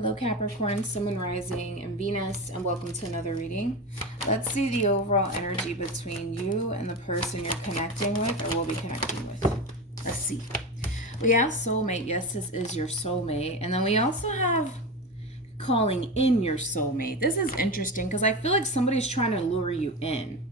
Hello Capricorn, Sun, Moon, Rising, and Venus, and welcome to another reading. Let's see the overall energy between you and the person you're connecting with or will be connecting with. Let's see. We have soulmate. Yes, this is your soulmate. And then we also have calling in your soulmate. This is interesting because I feel like somebody's trying to lure you in.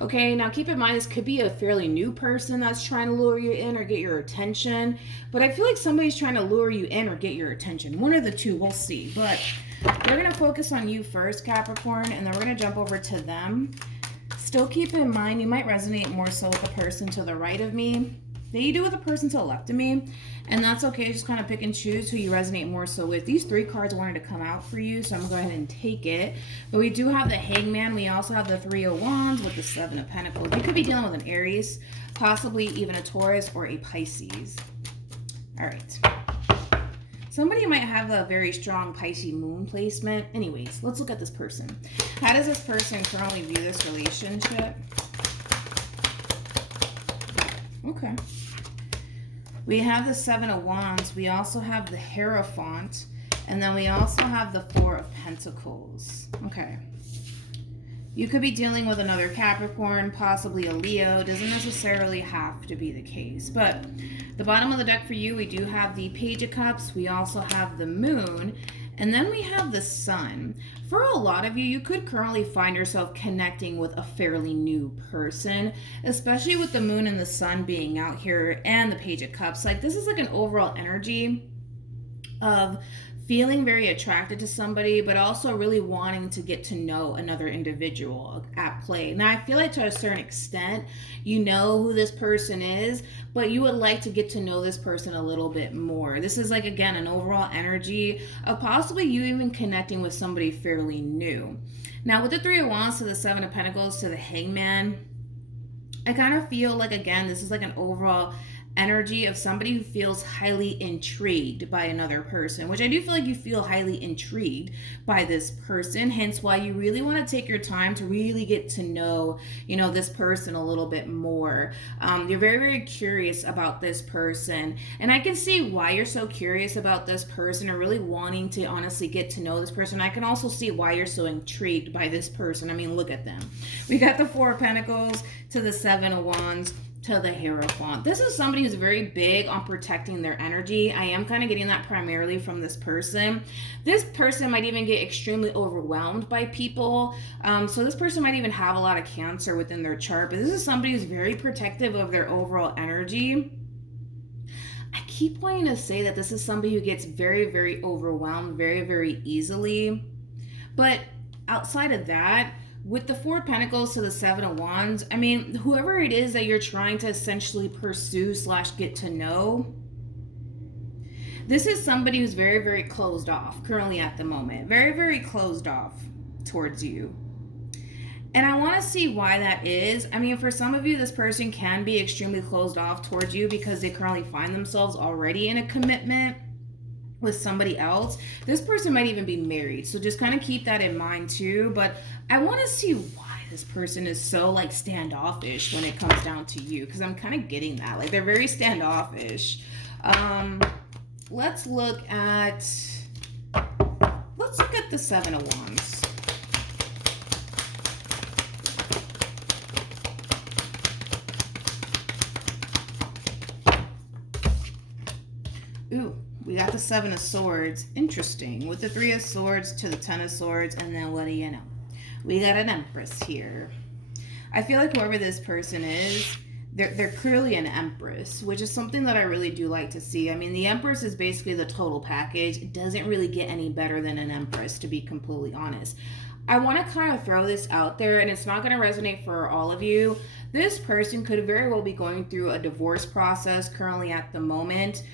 Okay, now keep in mind, this could be a fairly new person that's trying to lure you in or get your attention. But I feel like somebody's trying to lure you in or get your attention. One of the two, we'll see. But we're going to focus on you first, Capricorn, and then we're going to jump over to them. Still keep in mind, you might resonate more so with the person to the right of me than you do with the person to the left of me. And that's okay, just kind of pick and choose who you resonate more so with. These three cards wanted to come out for you, so I'm going to go ahead and take it. But we do have the Hangman. We also have the Three of Wands with the Seven of Pentacles. You could be dealing with an Aries, possibly even a Taurus or a Pisces. All right. Somebody might have a very strong Pisces moon placement. Anyways, let's look at this person. How does this person currently view this relationship? Okay. We have the Seven of Wands. We also have the Hierophant. And then we also have the Four of Pentacles. Okay. You could be dealing with another Capricorn, possibly a Leo. Doesn't necessarily have to be the case. But the bottom of the deck for you, we do have the Page of Cups. We also have the Moon. And then we have the Sun. For a lot of you, you could currently find yourself connecting with a fairly new person, especially with the Moon and the Sun being out here and the Page of Cups. Like, this is like an overall energy of feeling very attracted to somebody, but also really wanting to get to know another individual at play. Now, I feel like to a certain extent, you know who this person is, but you would like to get to know this person a little bit more. This is like, again, an overall energy of possibly you even connecting with somebody fairly new. Now, with the Three of Wands to the Seven of Pentacles to the Hangman, I kind of feel like, again, this is like an overall energy of somebody who feels highly intrigued by another person, which I do feel like you feel highly intrigued by this person, hence why you really want to take your time to really get to know, this person a little bit more. You're very, very curious about this person, and I can see why you're so curious about this person and really wanting to honestly get to know this person. I can also see why you're so intrigued by this person. I mean, look at them. We got the Four of Pentacles to the Seven of Wands to the Hierophant. This is somebody who's very big on protecting their energy. I am kind of getting that primarily from this person. This person might even get extremely overwhelmed by people. So this person might even have a lot of Cancer within their chart. But this is somebody who's very protective of their overall energy. I keep wanting to say that this is somebody who gets very, very overwhelmed very, very easily. But outside of that, with the Four of Pentacles to the Seven of Wands, I mean, whoever it is that you're trying to essentially pursue / get to know, this is somebody who's very, very closed off currently at the moment. Very, very closed off towards you. And I want to see why that is. I mean, for some of you, this person can be extremely closed off towards you because they currently find themselves already in a commitment with somebody else. This person might even be married, so just kind of keep that in mind too. But I want to see why this person is so like standoffish when it comes down to you, because I'm kind of getting that, like, they're very standoffish. Let's look at the Seven of Wands. Ooh, we got the Seven of Swords. Interesting. With the Three of Swords to the Ten of Swords, and then what do you know? We got an Empress here. I feel like whoever this person is, they're clearly an Empress, which is something that I really do like to see. I mean, the Empress is basically the total package. It doesn't really get any better than an Empress, to be completely honest. I want to kind of throw this out there, and it's not going to resonate for all of you. This person could very well be going through a divorce process currently at the moment.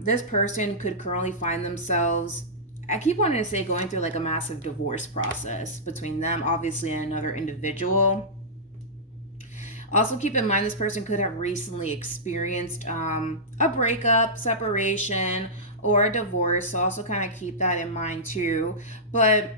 This person could currently find themselves, I keep wanting to say, going through like a massive divorce process between them, obviously, and another individual. Also keep in mind, this person could have recently experienced a breakup, separation, or a divorce. So also kind of keep that in mind too. But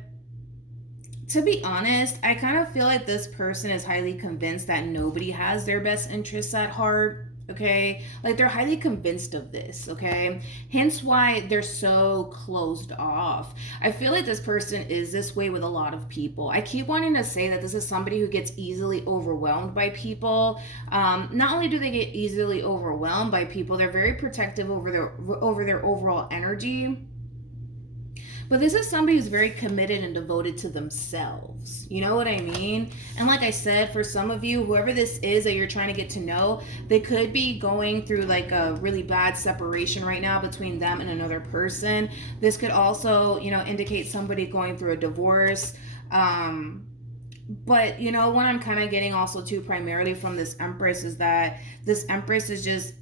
to be honest, I kind of feel like this person is highly convinced that nobody has their best interests at heart. okay? Like, they're highly convinced of this, okay? Hence why they're so closed off. I feel like this person is this way with a lot of people. I keep wanting to say that this is somebody who gets easily overwhelmed by people. Not only do they get easily overwhelmed by people, they're very protective over their overall energy. But this is somebody who's very committed and devoted to themselves. You know what I mean? And like I said, for some of you, whoever this is that you're trying to get to know, they could be going through like a really bad separation right now between them and another person. This could also, indicate somebody going through a divorce. But, what I'm kind of getting also too primarily from this Empress is that this Empress is just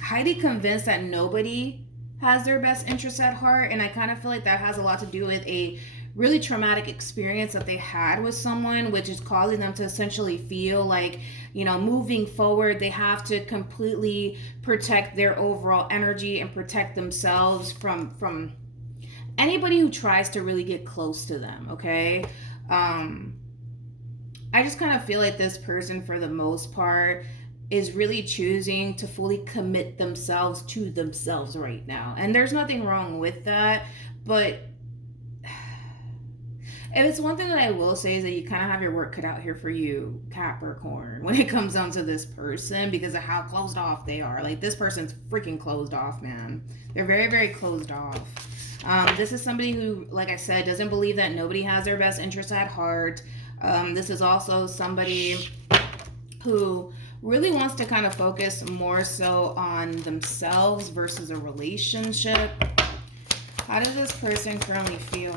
highly convinced that nobody has their best interests at heart, and I kind of feel like that has a lot to do with a really traumatic experience that they had with someone, which is causing them to essentially feel like, moving forward, they have to completely protect their overall energy and protect themselves from anybody who tries to really get close to them, okay? I just kind of feel like this person, for the most part, is really choosing to fully commit themselves to themselves right now. And there's nothing wrong with that. But if it's one thing that I will say is that you kind of have your work cut out here for you, Capricorn, when it comes down to this person because of how closed off they are. Like, this person's freaking closed off, man. They're very, very closed off. This is somebody who, like I said, doesn't believe that nobody has their best interests at heart. This is also somebody who really wants to kind of focus more so on themselves versus a relationship. How does this person currently feel?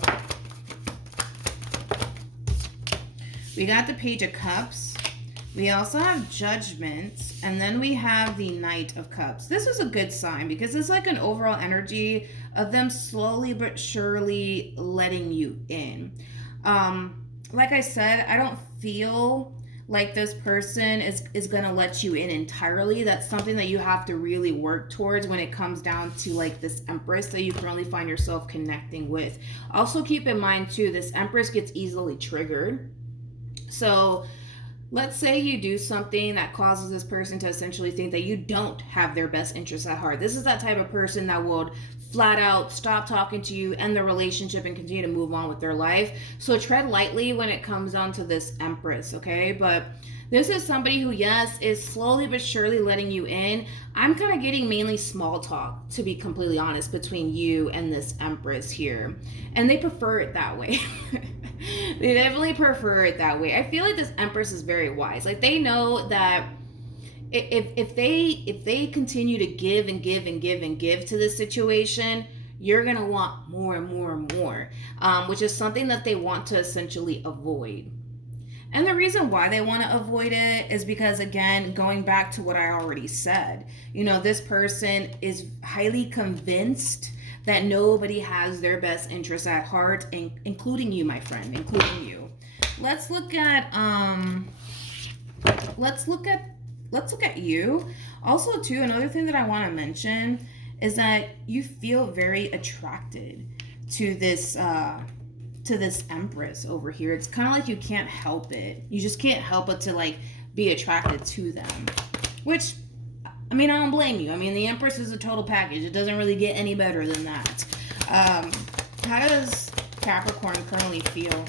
We got the Page of Cups. We also have Judgment. And then we have the Knight of Cups. This is a good sign because it's like an overall energy of them slowly but surely letting you in. Like I said, I don't feel like this person is going to let you in entirely. That's something that you have to really work towards when it comes down to like this Empress that you currently find yourself connecting with. Also keep in mind too, this Empress gets easily triggered. So let's say you do something that causes this person to essentially think that you don't have their best interests at heart. This is that type of person that would flat out stop talking to you, end the relationship, and continue to move on with their life. So tread lightly when it comes down to this Empress, okay? But this is somebody who, yes, is slowly but surely letting you in. I'm kind of getting mainly small talk, to be completely honest, between you and this Empress here. And they prefer it that way. They definitely prefer it that way. I feel like this Empress is very wise. Like, they know that if they continue to give and give and give and give to this situation, you're gonna want more and more and more, which is something that they want to essentially avoid. And the reason why they want to avoid it is because, again, going back to what I already said, this person is highly convinced that nobody has their best interests at heart, including you, my friend, including you. Let's look at you. Also, too, another thing that I want to mention is that you feel very attracted to this Empress over here. It's kind of like you can't help it. You just can't help but to like be attracted to them, which, I mean, I don't blame you. I mean, the Empress is a total package. It doesn't really get any better than that. How does Capricorn currently feel?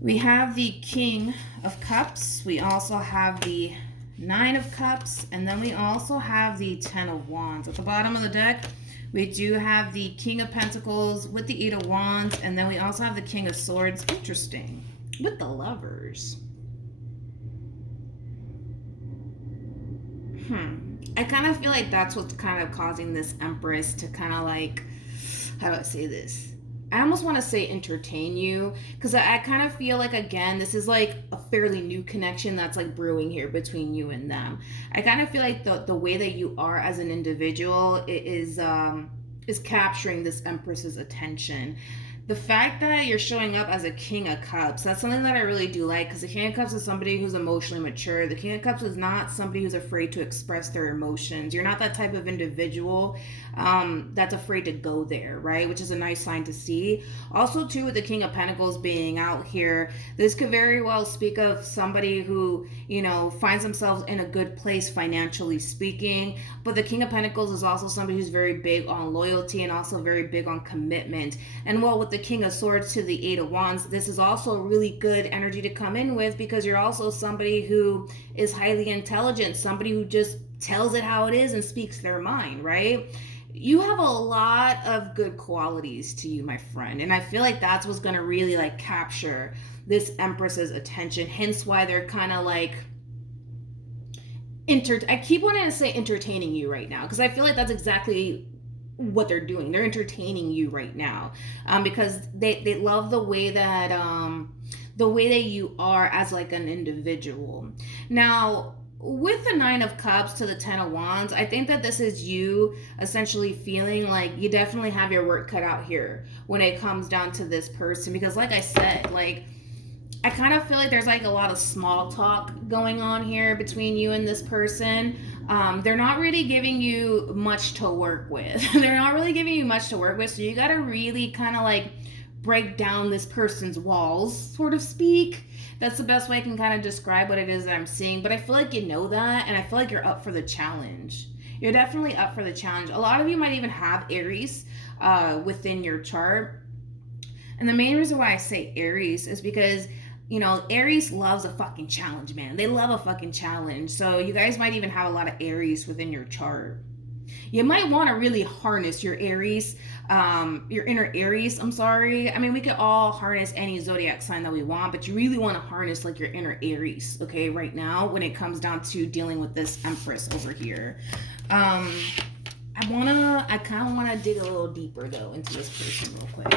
We have the King of Cups. We also have the Nine of Cups. And then we also have the Ten of Wands. At the bottom of the deck, we do have the King of Pentacles with the Eight of Wands. And then we also have the King of Swords. Interesting. With the Lovers. I kind of feel like that's what's kind of causing this Empress to kind of like, how do I say this? I almost want to say entertain you, because I kind of feel like, again, this is like a fairly new connection that's like brewing here between you and them. I kind of feel like the way that you are as an individual is capturing this Empress's attention. The fact that you're showing up as a King of Cups, that's something that I really do like, because the King of Cups is somebody who's emotionally mature. The King of Cups is not somebody who's afraid to express their emotions. You're not that type of individual. that's afraid to go there, right? Which is a nice sign to see. Also, too, with the King of Pentacles being out here, this could very well speak of somebody who, you know, finds themselves in a good place financially speaking. But the King of Pentacles is also somebody who's very big on loyalty and also very big on commitment. And well, with the King of Swords to the Eight of Wands, this is also really good energy to come in with, because you're also somebody who is highly intelligent, somebody who just tells it how it is and speaks their mind, right? You have a lot of good qualities to you, my friend, and I feel like that's what's going to really like capture this Empress's attention, hence why they're kind of like I keep wanting to say entertaining you right now, because I feel like that's exactly what they're doing. They're entertaining you right now, because they love the way that you are as like an individual. Now, with the Nine of Cups to the Ten of Wands, I think that this is you essentially feeling like you definitely have your work cut out here when it comes down to this person, because like I said, like I kind of feel like there's like a lot of small talk going on here between you and this person. They're not really giving you much to work with. They're not really giving you much to work with, so you got to really kind of like break down this person's walls, sort of speak. That's the best way I can kind of describe what it is that I'm seeing. But I feel like you know that, and I feel like you're up for the challenge. You're definitely up for the challenge. A lot of you might even have Aries within your chart. And the main reason why I say Aries is because, you know, Aries loves a fucking challenge, man. They love a fucking challenge. So you guys might even have a lot of Aries within your chart. You might want to really harness your Aries, your inner Aries, I'm sorry. I mean, we could all harness any zodiac sign that we want, but you really want to harness like your inner Aries, okay, right now when it comes down to dealing with this Empress over here. I kind of want to dig a little deeper, though, into this person real quick.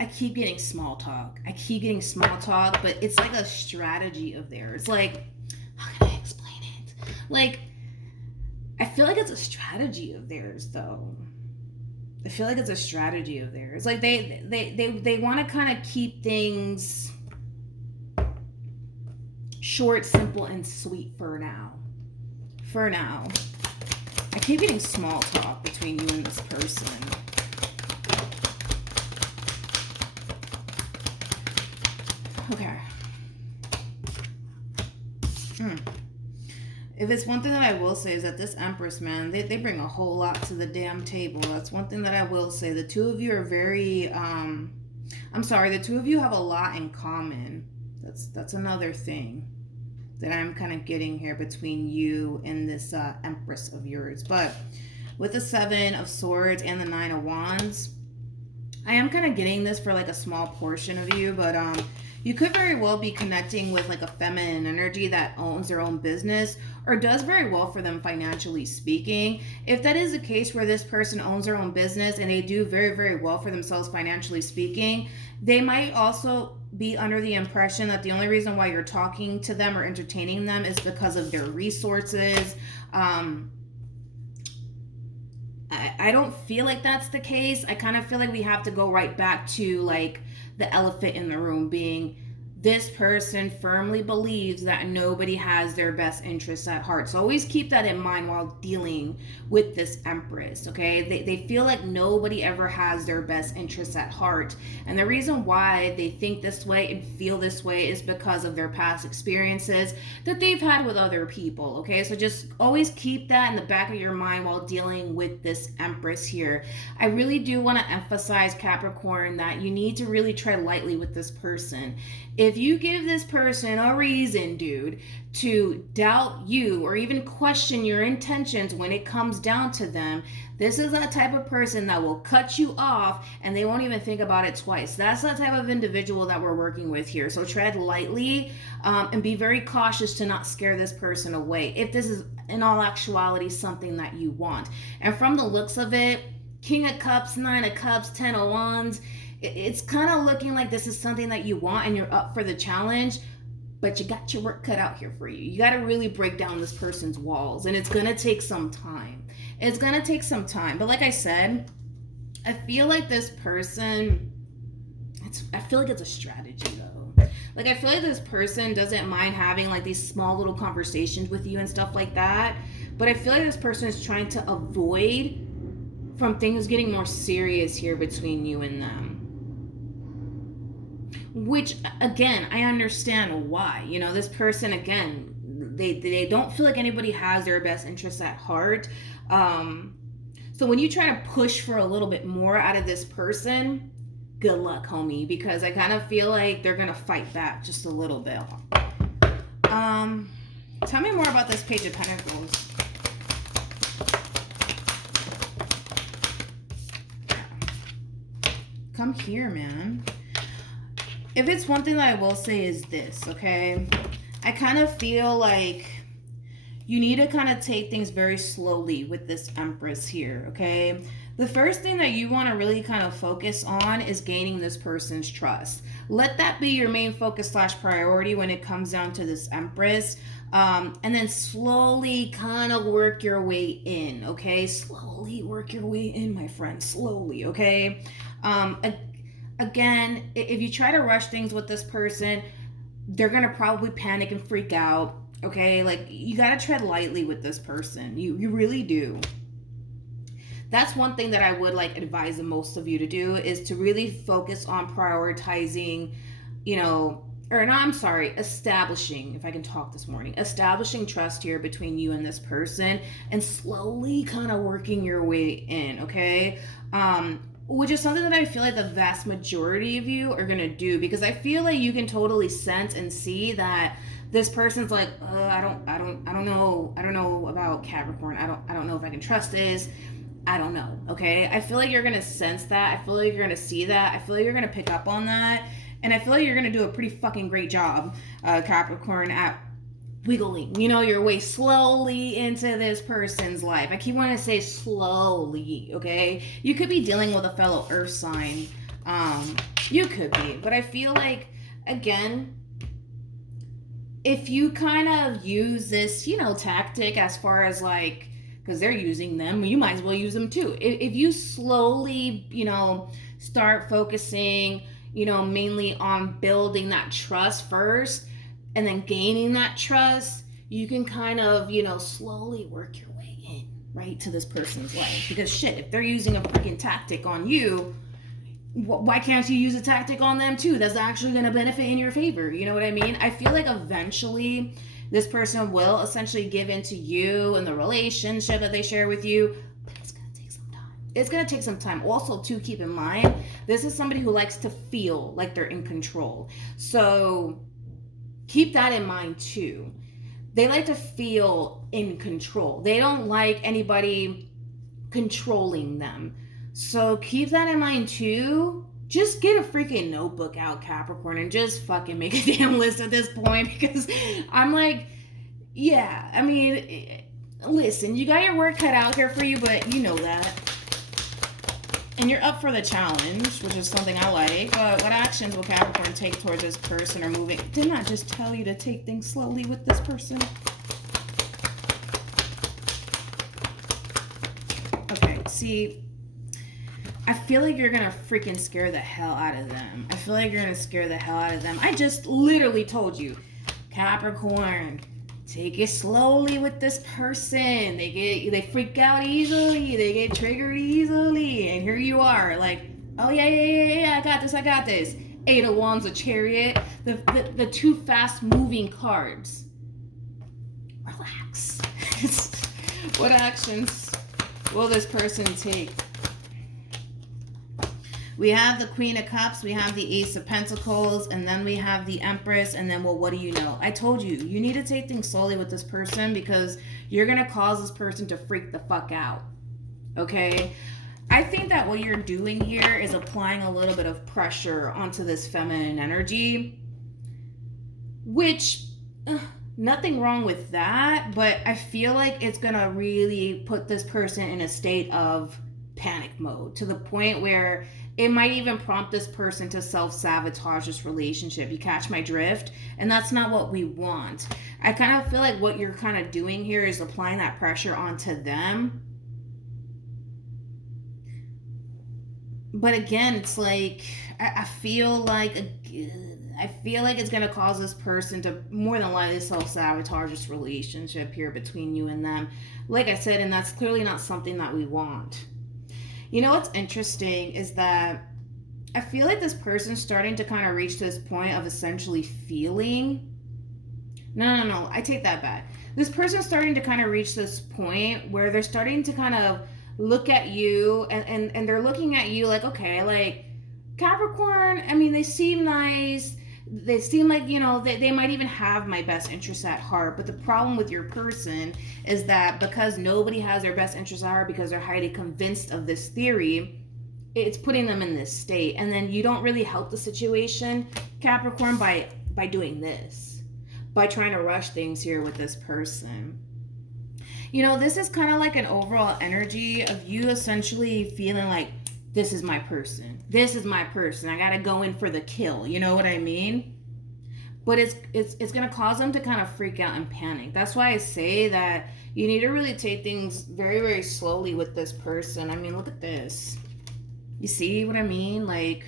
I keep getting small talk, but it's like a strategy of theirs. Like, how can I explain it? Like, I feel like it's a strategy of theirs, though. I feel like it's a strategy of theirs. Like, they want to kind of keep things short, simple, and sweet for now. For now. I keep getting small talk between you and this person. Okay. If it's one thing that I will say is that this Empress, man, they bring a whole lot to the damn table. That's one thing that I will say. The two of you are very, the two of you have a lot in common. That's another thing that I'm kind of getting here between you and this Empress of yours. But with the Seven of Swords and the Nine of Wands, I am kind of getting this for like a small portion of you, but you could very well be connecting with like a feminine energy that owns their own business or does very well for them financially speaking. If that is the case where this person owns their own business and they do very, very well for themselves financially speaking, they might also be under the impression that the only reason why you're talking to them or entertaining them is because of their resources. I don't feel like that's the case. I kind of feel like we have to go right back to like the elephant in the room being this person firmly believes that nobody has their best interests at heart. So always keep that in mind while dealing with this Empress, okay? They feel like nobody ever has their best interests at heart. And the reason why they think this way and feel this way is because of their past experiences that they've had with other people, okay? So just always keep that in the back of your mind while dealing with this Empress here. I really do want to emphasize, Capricorn, that you need to really tread lightly with this person. If you give this person a reason, dude, to doubt you or even question your intentions when it comes down to them, this is that type of person that will cut you off and they won't even think about it twice. That's the type of individual that we're working with here. So tread lightly and be very cautious to not scare this person away if this is in all actuality something that you want. And from the looks of it, King of Cups, Nine of Cups, Ten of Wands, it's kind of looking like this is something that you want and you're up for the challenge, but you got your work cut out here for you. You got to really break down this person's walls, and it's going to take some time. It's going to take some time. But like I said, I feel like this person, I feel like it's a strategy though. Like I feel like this person doesn't mind having like these small little conversations with you and stuff like that. but I feel like this person is trying to avoid from things getting more serious here between you and them. Which, again, I understand why. You know, this person, again, they don't feel like anybody has their best interests at heart. So when you try to push for a little bit more out of this person, good luck, homie, because I kind of feel like they're gonna fight back just a little bit. Tell me more about this Page of Pentacles. Come here, man. If it's one thing that I will say is this, okay? I kind of feel like you need to kind of take things very slowly with this Empress here, okay? The first thing that you want to really kind of focus on is gaining this person's trust. Let that be your main focus / priority when it comes down to this Empress. And then slowly kind of work your way in, okay? Slowly work your way in, my friend. Slowly, okay? Again, if you try to rush things with this person, they're going to probably panic and freak out, okay? Like, you got to tread lightly with this person. You really do. That's one thing that I would like advise the most of you to do, is to really focus on prioritizing, establishing, if I can talk this morning, establishing trust here between you and this person, and slowly kind of working your way in, okay? Which is something that I feel like the vast majority of you are going to do, because I feel like you can totally sense and see that this person's like, I don't know about Capricorn. I don't know if I can trust this. I don't know, okay? I feel like you're going to sense that. I feel like you're going to see that. I feel like you're going to pick up on that. And I feel like you're going to do a pretty fucking great job, Capricorn, at wiggling, your way slowly into this person's life. I keep wanting to say slowly, okay? You could be dealing with a fellow earth sign. You could be. But I feel like, again, if you kind of use this, tactic as far as like, because they're using them, you might as well use them too. If you slowly, start focusing, mainly on building that trust first and then gaining that trust, you can kind of, slowly work your way in, right, to this person's life. Because shit, if they're using a freaking tactic on you, why can't you use a tactic on them too? That's actually going to benefit in your favor. You know what I mean? I feel like eventually this person will essentially give in to you and the relationship that they share with you, but it's going to take some time. It's going to take some time. Also, to keep in mind, this is somebody who likes to feel like they're in control. So keep that in mind too. They like to feel in control. They don't like anybody controlling them. So keep that in mind too. Just get a freaking notebook out, Capricorn, and just fucking make a damn list at this point, because I'm like, yeah, I mean, listen, you got your work cut out here for you, but you know that. And you're up for the challenge, which is something I like. But what actions will Capricorn take towards this person or moving? Didn't I just tell you to take things slowly with this person? Okay, see, I feel like you're gonna freaking scare the hell out of them. I feel like you're gonna scare the hell out of them. I just literally told you, Capricorn, take it slowly with this person. They freak out easily. They get triggered easily. And here you are, like, oh yeah, I got this. 8 of Wands, a Chariot, the two fast moving cards. Relax. What actions will this person take? We have the Queen of Cups, we have the Ace of Pentacles, and then we have the Empress, and then, well, what do you know? I told you, you need to take things slowly with this person, because you're going to cause this person to freak the fuck out, okay? I think that what you're doing here is applying a little bit of pressure onto this feminine energy, which, nothing wrong with that, but I feel like it's going to really put this person in a state of panic mode, to the point where it might even prompt this person to self-sabotage this relationship. You catch my drift? And that's not what we want. I kind of feel like what you're kind of doing here is applying that pressure onto them. but again, it's like I feel like it's gonna cause this person to more than likely self-sabotage this relationship here between you and them. Like I said, and that's clearly not something that we want. You know what's interesting is that I feel like this person's starting to kind of reach this point of essentially feeling. No. I take that back. This person's starting to kind of reach this point where they're starting to kind of look at you and they're looking at you like, okay, like Capricorn, I mean, they seem nice. They seem like, you know, they might even have my best interests at heart. But the problem with your person is that because nobody has their best interests at heart because they're highly convinced of this theory, it's putting them in this state. And then you don't really help the situation, Capricorn, by doing this, by trying to rush things here with this person. You know, this is kind of like an overall energy of you essentially feeling like, this is my person. This is my person. I gotta go in for the kill. You know what I mean? But it's gonna cause them to kind of freak out and panic. That's why I say that you need to really take things very, very slowly with this person. I mean, look at this. You see what I mean? Like,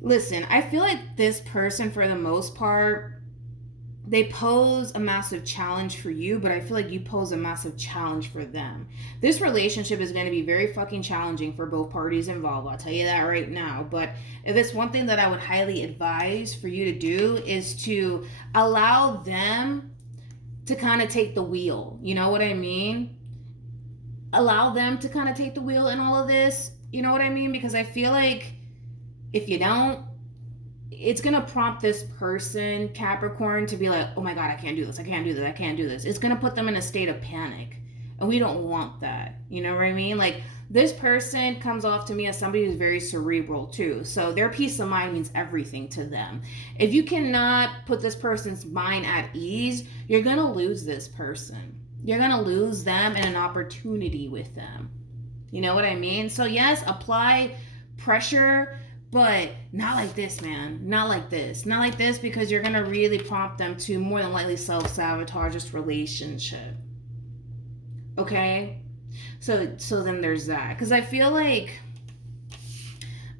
listen, I feel like this person, for the most part, they pose a massive challenge for you, but I feel like you pose a massive challenge for them. This relationship is going to be very fucking challenging for both parties involved. I'll tell you that right now. But if it's one thing that I would highly advise for you to do is to allow them to kind of take the wheel. You know what I mean? Allow them to kind of take the wheel in all of this. You know what I mean? Because I feel like if you don't, it's going to prompt this person, Capricorn, to be like, oh my God, I can't do this. I can't do this. I can't do this. It's going to put them in a state of panic. And we don't want that. You know what I mean? Like, this person comes off to me as somebody who's very cerebral too. So their peace of mind means everything to them. If you cannot put this person's mind at ease, you're going to lose this person. You're going to lose them and an opportunity with them. You know what I mean? So yes, apply pressure, but not like this, man. Not like this. Not like this, because you're going to really prompt them to more than likely self-sabotage this relationship. Okay? So then there's that. Because I feel like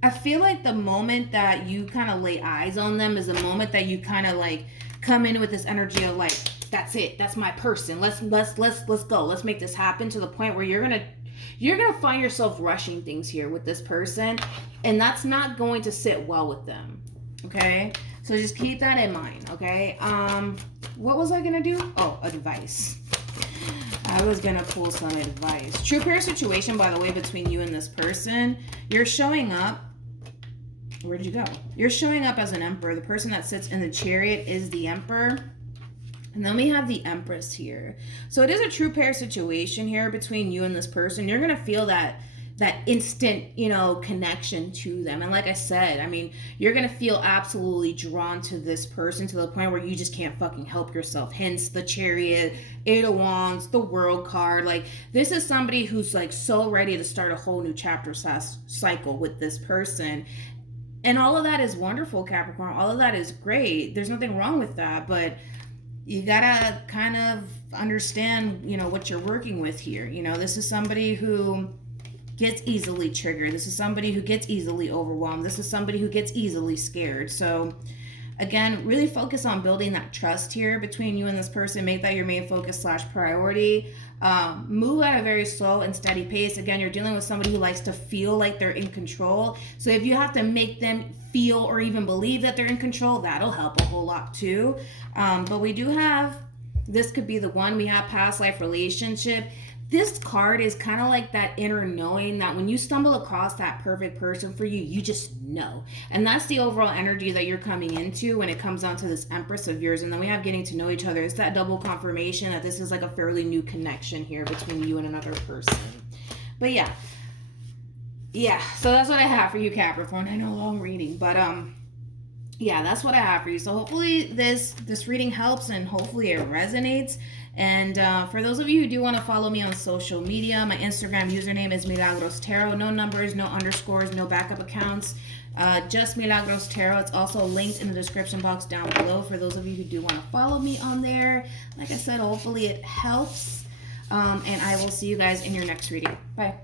the moment that you kind of lay eyes on them is the moment that you kind of like come in with this energy of like, that's it. That's my person. Let's go. Let's make this happen, to the point where you're going to find yourself rushing things here with this person, and that's not going to sit well with them. Okay? So just keep that in mind, okay? What was I going to do? Oh, advice. I was going to pull some advice. True pair situation, by the way, between you and this person. You're showing up. Where did you go? You're showing up as an emperor. The person that sits in the chariot is the emperor. And then we have the Empress here. So it is a true pair situation here between you and this person. You're going to feel that instant, you know, connection to them. And like I said, I mean, you're going to feel absolutely drawn to this person to the point where you just can't fucking help yourself. Hence the Chariot, Eight of Wands, the World card. Like, this is somebody who's like so ready to start a whole new chapter cycle with this person. And all of that is wonderful, Capricorn. All of that is great. There's nothing wrong with that. But you gotta kind of understand, you know, what you're working with here. You know, this is somebody who gets easily triggered. This is somebody who gets easily overwhelmed. This is somebody who gets easily scared. So again, really focus on building that trust here between you and this person. Make that your main focus / priority. Move at a very slow and steady pace. Again, you're dealing with somebody who likes to feel like they're in control. So if you have to make them feel or even believe that they're in control, that'll help a whole lot too. But we do have, this could be the one. We have past life relationship. This card is kind of like that inner knowing that when you stumble across that perfect person for you, you just know. And that's the overall energy that you're coming into when it comes down to this Empress of yours. And then we have getting to know each other. It's that double confirmation that this is like a fairly new connection here between you and another person. But yeah, so that's what I have for you, Capricorn. I know, long reading, but yeah, that's what I have for you. So hopefully this reading helps, and hopefully it resonates. And for those of you who do want to follow me on social media, my Instagram username is MilagrosTarot. No numbers, no underscores, no backup accounts. Just MilagrosTarot. It's also linked in the description box down below for those of you who do want to follow me on there. Like I said, hopefully it helps. And I will see you guys in your next reading. Bye.